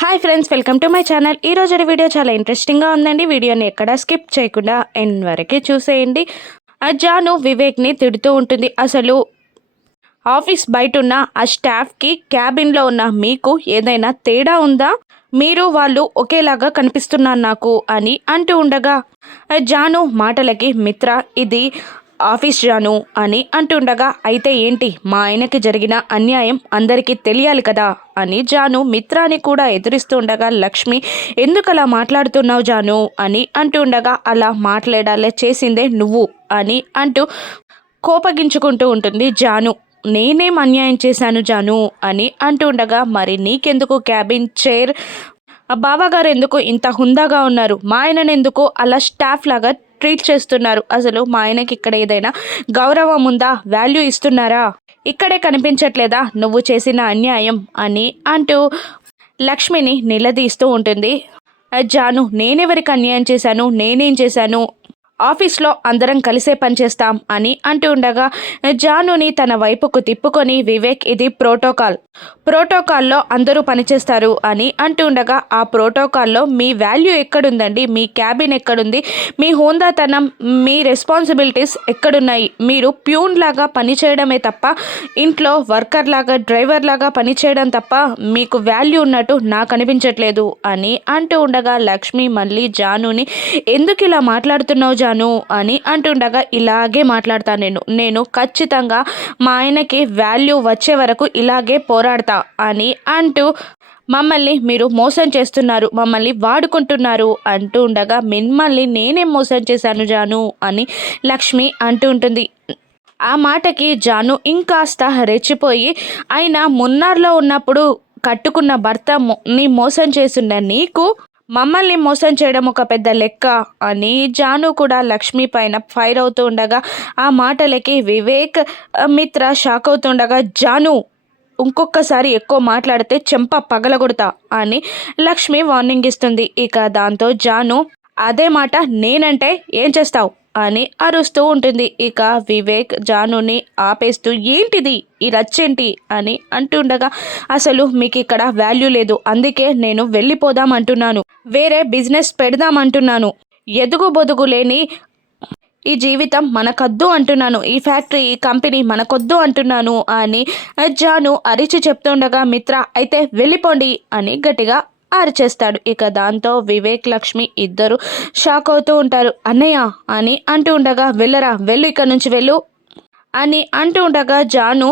Hi friends, welcome to my channel. ఈ రోజు video చాలా ఇంట్రెస్టింగ్గా ఉందండి. వీడియోని ఎక్కడ స్కిప్ చేయకుండా ఎండ్ వరకు చూసేయండి. జాను వివేక్ని తిడుతూ ఉంటుంది. అసలు ఆఫీస్ బయట ఉన్న ఆ స్టాఫ్కి క్యాబిన్లో ఉన్న మీకు ఏదైనా తేడా ఉందా? మీరు వాళ్ళు ఒకేలాగా కనిపిస్తున్నారు నాకు అని అంటూ ఉండగా జాను మాటలకి మిత్ర ఇది ఆఫీస్ జాను అని అంటుండగా, అయితే ఏంటి, మా ఆయనకి జరిగిన అన్యాయం అందరికీ తెలియాలి కదా అని జాను మిత్రాని కూడా ఎదురిస్తూ ఉండగా, లక్ష్మి ఎందుకు అలా మాట్లాడుతున్నావు జాను అని అంటుండగా, అలా మాట్లాడాలే చేసిందే నువ్వు అని అంటూ కోపగించుకుంటూ ఉంటుంది జాను. నేనేం అన్యాయం చేశాను జాను అని అంటుండగా, మరి నీకెందుకు క్యాబిన్ చైర్, ఆ బావగారు ఎందుకు ఇంత హుందాగా ఉన్నారు, మా ఆయనను ఎందుకు అలా స్టాఫ్ లాగా ట్రీట్ చేస్తున్నారు, అసలు మా ఆయనకి ఇక్కడ ఏదైనా గౌరవం ఉందా, వాల్యూ ఇస్తున్నారా, ఇక్కడే కనిపించట్లేదా నువ్వు చేసిన అన్యాయం అని అంటూ లక్ష్మిని నిలదీస్తూ ఉంటుంది. జాను, నేనెవరికి అన్యాయం చేశాను, నేనేం చేశాను, ఆఫీస్లో అందరం కలిసే పనిచేస్తాం అని అంటూ ఉండగా జానుని తన వైపుకు తిప్పుకొని, వివేక్ ఇది ప్రోటోకాల్లో అందరూ పనిచేస్తారు అని అంటూ ఉండగా, ఆ ప్రోటోకాల్లో మీ వాల్యూ ఎక్కడుందండి, మీ క్యాబిన్ ఎక్కడుంది, మీ హోందాతనం, మీ రెస్పాన్సిబిలిటీస్ ఎక్కడున్నాయి, మీరు ప్యూన్ లాగా పనిచేయడమే తప్ప, ఇంట్లో వర్కర్ లాగా డ్రైవర్ లాగా పనిచేయడం తప్ప మీకు వాల్యూ ఉన్నట్టు నాకు అనిపించట్లేదు అని అంటూ ఉండగా, లక్ష్మి మళ్ళీ జానుని ఎందుకు ఇలా మాట్లాడుతున్నావు జాను అని అంటుండగా, ఇలాగే మాట్లాడతాను నేను ఖచ్చితంగా మా ఆయనకి వాల్యూ వచ్చే వరకు ఇలాగే పోరాడతా అని అంటూ, మమ్మల్ని మీరు మోసం చేస్తున్నారు, మమ్మల్ని వాడుకుంటున్నారు అంటూ ఉండగా, మిమ్మల్ని నేనేం మోసం చేశాను జాను అని లక్ష్మి అంటూ ఉంటుంది. ఆ మాటకి జాను ఇంకాస్త రెచ్చిపోయి, అయినా మున్నార్లో ఉన్నప్పుడు కట్టుకున్న భర్త ని మోసం చేస్తున్న నీకు మమ్మల్ని మోసం చేయడం ఒక పెద్ద లెక్క అని జాను కూడా లక్ష్మి పైన ఫైర్ అవుతూ ఉండగా, ఆ మాటలకి వివేక్ మిత్ర షాక్ అవుతుండగా, జాను ఇంకొకసారి ఎక్కువ మాట్లాడితే చెంప పగలగొడతా అని లక్ష్మి వార్నింగ్ ఇస్తుంది. ఇక దాంతో జాను అదే మాట నేనంటే ఏం చేస్తావు అని అరుస్తూ ఉంటుంది. ఇక వివేక్ జానుని ఆపేస్తూ, ఏంటిది ఈ రచ్చేంటి అని అంటుండగా, అసలు మీకు ఇక్కడ వాల్యూ లేదు, అందుకే నేను వెళ్ళిపోదాం అంటున్నాను, వేరే బిజినెస్ పెడదాం అంటున్నాను, ఎదుగు బొదుగు లేని ఈ జీవితం మనకొద్దు అంటున్నాను, ఈ ఫ్యాక్టరీ ఈ కంపెనీ మనకొద్దు అంటున్నాను అని జాను అరిచి చెప్తుండగా, మిత్ర అయితే వెళ్ళిపోండి అని గట్టిగా అరిచేస్తాడు. ఇక దాంతో వివేక్ లక్ష్మి ఇద్దరు షాక్ అవుతూ ఉంటారు. అన్నయ్య అని అంటూ ఉండగా, వెళ్ళరా, వెళ్ళు, ఇక్కడ నుంచి వెళ్ళు అని అంటూ ఉండగా, జాను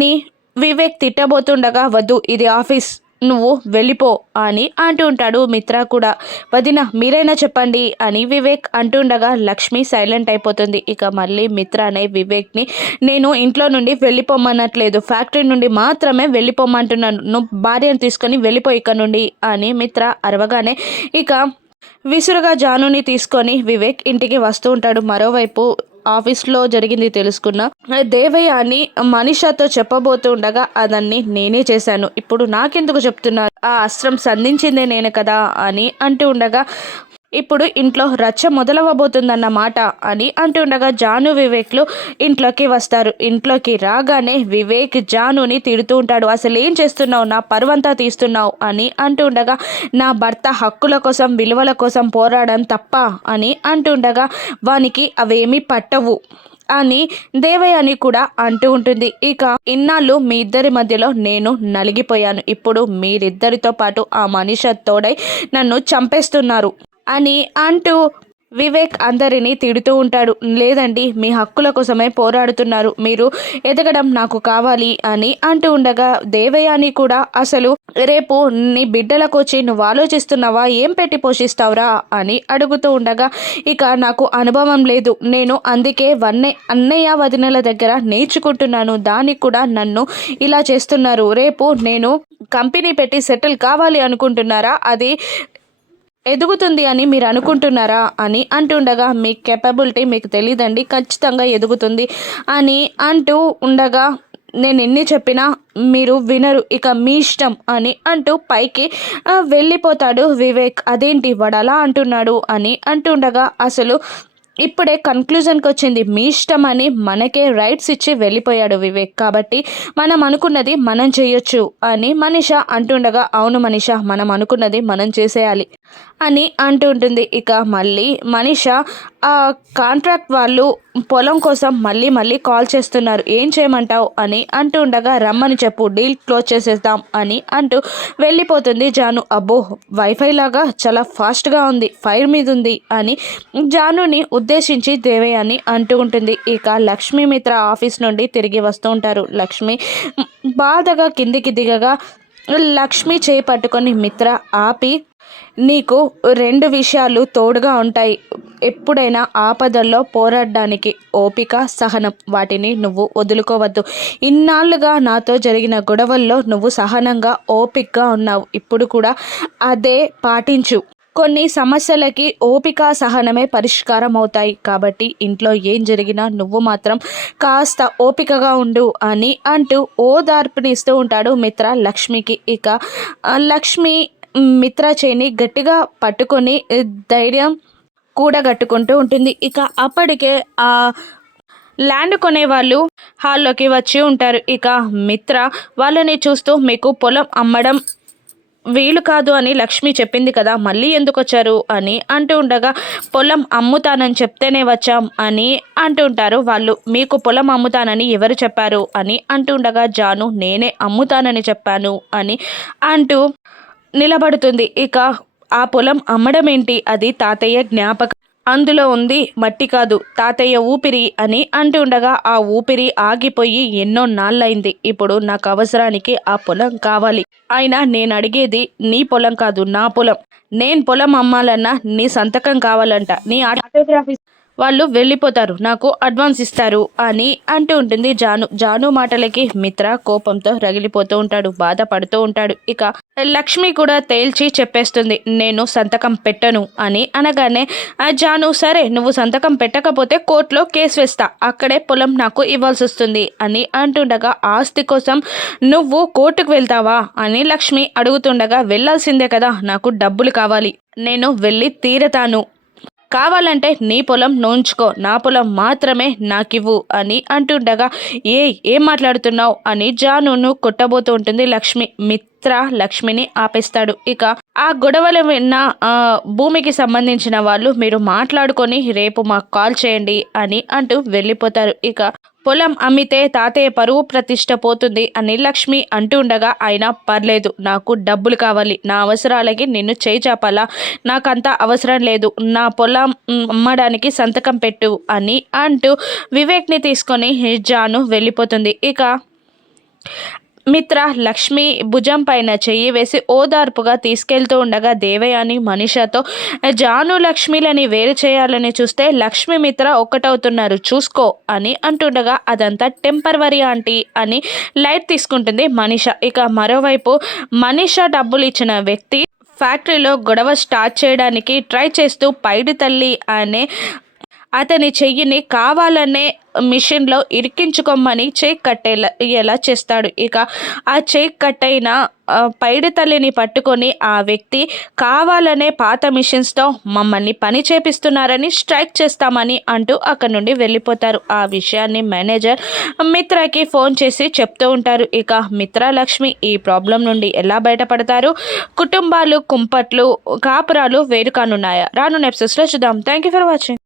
ని వివేక్ తిట్టబోతుండగా, వద్దు ఇది ఆఫీస్, నువ్వు వెళ్ళిపో అని అంటూ ఉంటాడు. మిత్ర కూడా, వదిన మీరైనా చెప్పండి అని వివేక్ అంటుండగా, లక్ష్మి సైలెంట్ అయిపోతుంది. ఇక మళ్ళీ మిత్ర అనే వివేక్ని, నేను ఇంట్లో నుండి వెళ్ళిపోమనట్లేదు, ఫ్యాక్టరీ నుండి మాత్రమే వెళ్ళిపోమంటున్నాను, నువ్వు భార్యను తీసుకొని వెళ్ళిపో ఇక్కడ నుండి అని మిత్ర అరవగానే, ఇక విసురుగా జానుని తీసుకొని వివేక్ ఇంటికి వస్తూ ఉంటాడు. మరోవైపు ఆఫీస్లో జరిగింది తెలుసుకున్న దేవయ్య అని మనీషాతో చెప్పబోతూ ఉండగా, అదన్నీ నేనే చేశాను, ఇప్పుడు నాకెందుకు చెప్తున్నారు, ఆ అస్త్రం సంధించిందే నేను కదా అని అంటూ ఉండగా, ఇప్పుడు ఇంట్లో రచ్చ మొదలవ్వబోతుందన్నమాట అని అంటుండగా, జాను వివేక్లు ఇంట్లోకి వస్తారు. ఇంట్లోకి రాగానే వివేక్ జానుని తిడుతూ ఉంటాడు. అసలు ఏం చేస్తున్నావు, నా పరువంతా తీస్తున్నావు అని అంటుండగా, నా భర్త హక్కుల కోసం విలువల కోసం పోరాడడం తప్ప అని అంటుండగా, వానికి అవేమీ పట్టవు అని దేవయాని కూడా అంటూ ఉంటుంది. ఇక ఇన్నాళ్ళు మీ ఇద్దరి మధ్యలో నేను నలిగిపోయాను, ఇప్పుడు మీరిద్దరితో పాటు ఆ మనిషి తోడై నన్ను చంపేస్తున్నారు అని అంటూ వివేక్ అందరినీ తిడుతూ ఉంటాడు. లేదండి, మీ హక్కుల కోసమే పోరాడుతున్నారు, మీరు ఎదగడం నాకు కావాలి అని అంటూ ఉండగా, దేవయాని కూడా, అసలు రేపు నీ బిడ్డలకు వచ్చి నువ్వు ఆలోచిస్తున్నావా, ఏం పెట్టి పోషిస్తావురా అని అడుగుతూ ఉండగా, ఇక నాకు అనుభవం లేదు, నేను అందుకే అన్నయ్య వదినల దగ్గర నేర్చుకుంటున్నాను, దానికి కూడా నన్ను ఇలా చేస్తున్నారు, రేపు నేను కంపెనీ పెట్టి సెటిల్ కావాలి అనుకుంటున్నారా, అది ఎదుగుతుంది అని మీరు అనుకుంటున్నారా అని అంటుండగా, మీ కేపబిలిటీ మీకు తెలియదండి, ఖచ్చితంగా ఎదుగుతుంది అని అంటూ ఉండగా, నేను ఎన్ని చెప్పినా మీరు వినరు, ఇక మీ ఇష్టం అని అంటూ పైకి వెళ్ళిపోతాడు వివేక్. అదేంటి వాడు అలా అంటున్నాడు అని అంటుండగా, అసలు ఇప్పుడే కన్క్లూజన్కి వచ్చింది. మీ ఇష్టం అని మనకే రైట్స్ ఇచ్చి వెళ్ళిపోయాడు వివేక్. కాబట్టి మనం అనుకున్నది మనం చేయొచ్చు అని మనీష అంటుండగా, అవును మనీష, మనం అనుకున్నది మనం చేసేయాలి అని అంటూ ఉంటుంది. ఇక మళ్ళీ మనీష ఆ కాంట్రాక్ట్ వాళ్ళు పొలం కోసం మళ్ళీ మళ్ళీ కాల్ చేస్తున్నారు. ఏం చేయమంటావు అని అంటూ ఉండగా, రమ్మని చెప్పు, డీల్ క్లోజ్ చేసేద్దాం అని అంటూ వెళ్ళిపోతుంది జాను. అబ్బో, వైఫై లాగా చాలా ఫాస్ట్గా ఉంది, ఫైర్ మీద ఉంది అని జానుని ఉద్దేశించి దేవయాని అంటూ ఉంటుంది. ఇక లక్ష్మీ మిత్ర ఆఫీస్ నుండి తిరిగి వస్తూ ఉంటారు. లక్ష్మి బాధగా కిందికి దిగగా లక్ష్మి చేయి పట్టుకొని, మిత్ర ఆపి, నీకు 2 విషయాలు తోడుగా ఉంటాయి ఎప్పుడైనా ఆపదల్లో పోరాడడానికి: ఓపిక, సహనం. వాటిని నువ్వు వదులుకోవద్దు. ఇన్నాళ్ళుగా నాతో జరిగిన గొడవల్లో నువ్వు సహనంగా, ఓపికగా ఉన్నావు. ఇప్పుడు కూడా అదే పాటించు. కొన్ని సమస్యలకి ఓపిక, సహనమే పరిష్కారం అవుతాయి. కాబట్టి ఇంట్లో ఏం జరిగినా నువ్వు మాత్రం కాస్త ఓపికగా ఉండు అని అంటూ ఓదార్పునిస్తూ ఉంటాడు మిత్ర లక్ష్మికి. ఇక లక్ష్మి మిత్ర చేయిని గట్టిగా పట్టుకొని ధైర్యం కూడగట్టుకుంటూ ఉంటుంది. ఇక అప్పటికే ఆ ల్యాండ్ కొనేవాళ్ళు హాల్లోకి వచ్చి ఉంటారు. ఇక మిత్ర వాళ్ళని చూస్తూ, మీకు పొలం అమ్మడం వీలు కాదు అని లక్ష్మి చెప్పింది కదా, మళ్ళీ ఎందుకు వచ్చారు అని అంటూ ఉండగా, పొలం అమ్ముతానని చెప్తేనే వచ్చాం అని అంటూ ఉంటారు వాళ్ళు. మీకు పొలం అమ్ముతానని ఎవరు చెప్పారు అని అంటూ ఉండగా, జాను నేనే అమ్ముతానని చెప్పాను అని అంటూ నిలబడుతుంది. ఇక ఆ పొలం అమ్మడం ఏంటి, అది తాతయ్య జ్ఞాపకం, అందులో ఉంది మట్టి కాదు, తాతయ్య ఊపిరి అని అంటూ ఉండగా, ఆ ఊపిరి ఆగిపోయి ఎన్నో నాళ్ళైంది. ఇప్పుడు నాకు అవసరానికి ఆ పొలం కావాలి. అయినా నేను అడిగేది నీ పొలం కాదు, నా పొలం. నేను పొలం అమ్మాలన్నా నీ సంతకం కావాలంట. నీ ఆటోగ్రఫీ వాళ్ళు వెళ్ళిపోతారు, నాకు అడ్వాన్స్ ఇస్తారు అని అంటూ ఉంటుంది జాను. జాను మాటలకి మిత్ర కోపంతో రగిలిపోతూ ఉంటాడు, బాధపడుతూ ఉంటాడు. ఇక లక్ష్మి కూడా తేల్చి చెప్పేస్తుంది, నేను సంతకం పెట్టను అని అనగానే, జాను సరే, నువ్వు సంతకం పెట్టకపోతే కోర్టులో కేసు వేస్తా, అక్కడే పొలం నాకు ఇవ్వాల్సి వస్తుంది అని అంటుండగా, ఆస్తి కోసం నువ్వు కోర్టుకు వెళ్తావా అని లక్ష్మి అడుగుతుండగా, వెళ్ళాల్సిందే కదా, నాకు డబ్బులు కావాలి, నేను వెళ్ళి తీరతాను, కావాలంటే నీ పొలం నోంచుకో, నా పొలం మాత్రమే నాకివ్వు అని అంటుండగా, ఏం మాట్లాడుతున్నావు అని జానును కొట్టబోతూ ఉంటుంది లక్ష్మి. మిత్ర లక్ష్మిని ఆపేస్తాడు. ఇక ఆ గొడవలు విన్న భూమికి సంబంధించిన వాళ్ళు, మీరు మాట్లాడుకొని రేపు మాకు కాల్ చేయండి అని అంటూ వెళ్ళిపోతారు. ఇక పొలం అమ్మితే తాతయ్య పరువు ప్రతిష్ట పోతుంది అని లక్ష్మి అంటూ ఉండగా, అయినా పర్లేదు, నాకు డబ్బులు కావాలి, నా అవసరాలకి నిన్ను చేయి చాపాలా, నాకంత అవసరం లేదు, నా పొలం అమ్మడానికి సంతకం పెట్టు అని అంటూ వివేక్ని తీసుకొని జాను వెళ్ళిపోతుంది. ఇక మిత్ర లక్ష్మి భుజం పైన చెయ్యి వేసి ఓదార్పుగా తీసుకెళ్తూ ఉండగా, దేవయాని మనిషతో జాను లక్ష్మిలని వేరు చేయాలని చూస్తే లక్ష్మి మిత్ర ఒక్కటవుతున్నారు, చూసుకో అని అంటుండగా, అదంతా టెంపరవరీ ఆంటీ అని లైట్ తీసుకుంటుంది మనిష. ఇక మరోవైపు మనిష డబ్బులు ఇచ్చిన వ్యక్తి ఫ్యాక్టరీలో గొడవ స్టార్ట్ చేయడానికి ట్రై చేస్తూ పైడి తల్లి అనే అతని చెయ్యిని కావాలనే మిషన్లో ఇరికించుకోమని చెయ్యి కట్టేలా చేస్తాడు. ఇక ఆ చెయ్యి కట్టైన పైడి తల్లిని పట్టుకొని ఆ వ్యక్తి కావాలనే పాత మిషన్స్తో మమ్మల్ని పని చేపిస్తున్నారని స్ట్రైక్ చేస్తామని అంటూ అక్కడ నుండి వెళ్ళిపోతారు. ఆ విషయాన్ని మేనేజర్ మిత్రకి ఫోన్ చేసి చెప్తూ ఉంటారు. ఇక మిత్ర లక్ష్మి ఈ ప్రాబ్లం నుండి ఎలా బయటపడతారు, కుటుంబాలు కుంపట్లు కాపురాలు వేడుకానున్నాయా, రానున్న ఎపిసోడ్స్లో చూద్దాం. Thank you for watching.